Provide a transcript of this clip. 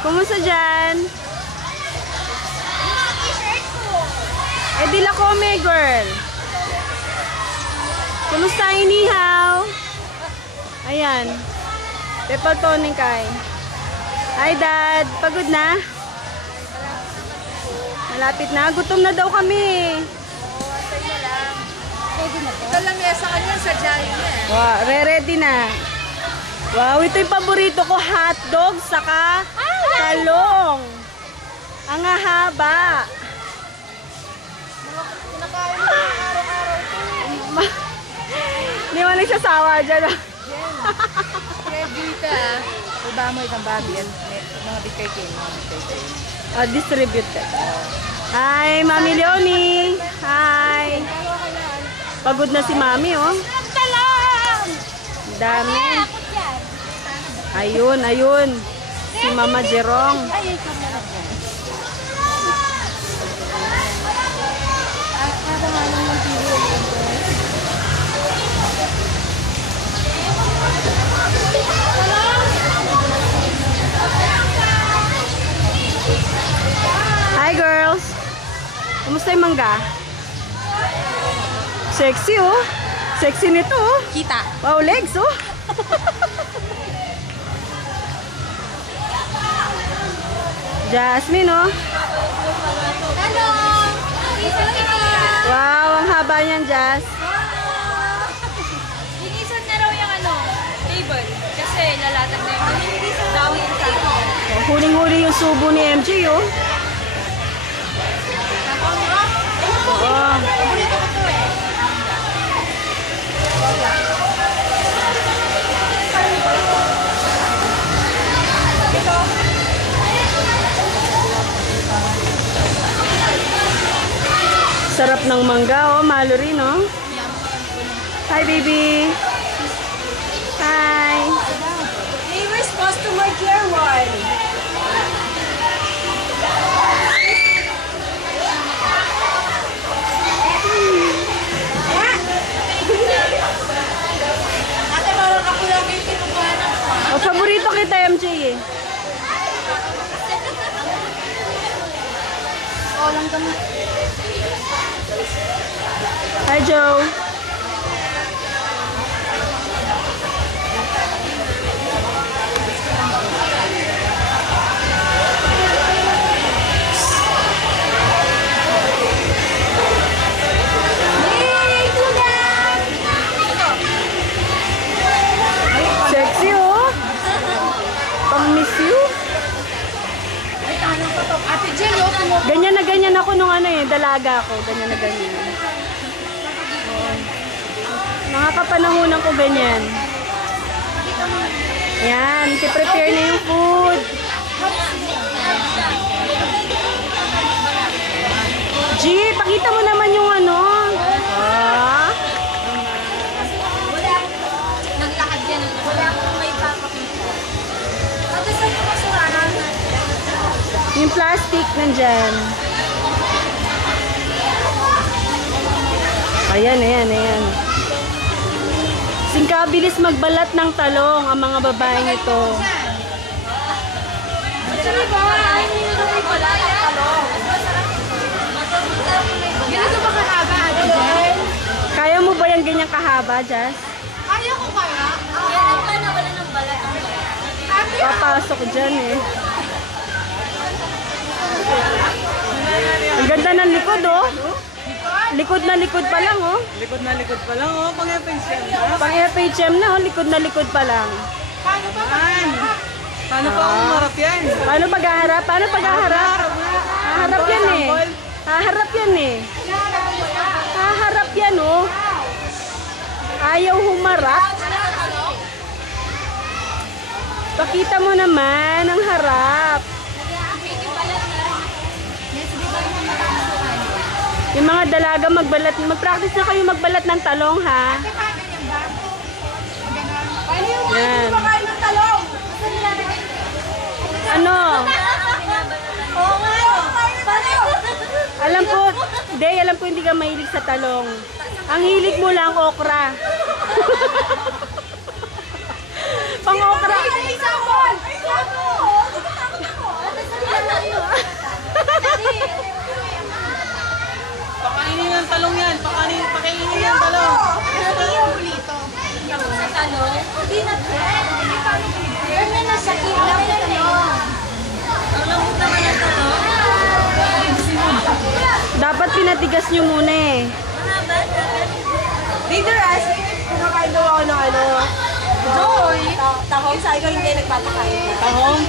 Kumusta dyan? Eh, di la kome, girl. Kumusta inihaw? Ayan. Pepal toning kay. Hi, Dad. Pagod na? Malapit na. Gutom na daw kami. Antay na lang. Ito lang yan sa kanya, sa Jollibee na. Wow, ready na. Wow, ito yung paborito ko. Hotdog saka talong. Ang haba. Kinakain mo araw-araw. Hindi mo nagsasawa dyan. Ready ka. Iba mo itang babi yan. Mga bigkay kayo. Distribute ka. Hi, Mami Leonie. Hi. Pagod na si Mami, oh. Dami. Ayun, ayun. Si Mama Jerong. Ay, ikaw na lang yan. Para nga nang mag-video yun. Hi, girls. Kumusta yung mangga? Sexy, oh. Sexy nito, oh. Kita. Wow, legs, oh. Jasmine, oh. Hello! Wow, ang haba niyan, Jas. Linisan na raw yung table. Kasi lalatag na yung dawin sa Oh, huling-huli yung subo ni MJ, oh. Oo. Paborito ko to eh. Sarap ng mangga, oh. Malo rin, oh. Hi, baby. Hi. Hey, where's customer care one? Ate, parang ako lang yung pinupanan ko. Oh, paborito kita, MJ, eh. Lang kami. Hi, Joe. Sexy, oh. Pang-miss you. Ate Jen, Ganyan na ganyan ako nung dalaga ako. Ganyan na ganyan. Oh. Nakakapanahonan ko ganyan. Ayan, prepare na yung food. G, pakita mo naman yung Ah. wala akong naglakad yan. Wala akong may papakita. Ate, saan yung kasuranan? Yung plastic nandyan. Ayan, ayan, ayan. Singkabilis magbalat ng talong ang mga babaeng ito. Actually ba? Hindi na may wala yung talong. Ganito ba kahaba, Ate Jen? Kaya mo ba yung ganyang kahaba, Jazz? Kaya ko kaya? Yan ang na wala ng balat. Papasok dyan, eh. Ang ganda ng likod, oh. Likod na likod pa lang, oh. Likod na likod pa lang, oh. Pang-FHM na. Pang FHM na, oh. Likod na likod pa lang. Paano ba? Paano pa umarap yan? Paano pag-aharap? Paano pag-aharap? Haharap yan, eh. Haharap yan, eh. Haharap yan, oh. Ayaw humarap. Pakita mo naman ang harap. Yung mga dalaga magbalat, mag-practice na kayo magbalat ng talong, ha? Yan. Kumakain ng talong! Ano? Oo nga! Alam ko, alam ko hindi ka mahilig sa talong. Ang hilig mo lang okra. Pang okra. pinatigas nyo muna eh. Mahaba na. Leader, kumakain daw ako ng ano. Joy! Tahong, sa ikaw hindi nagpapakain. Tahong?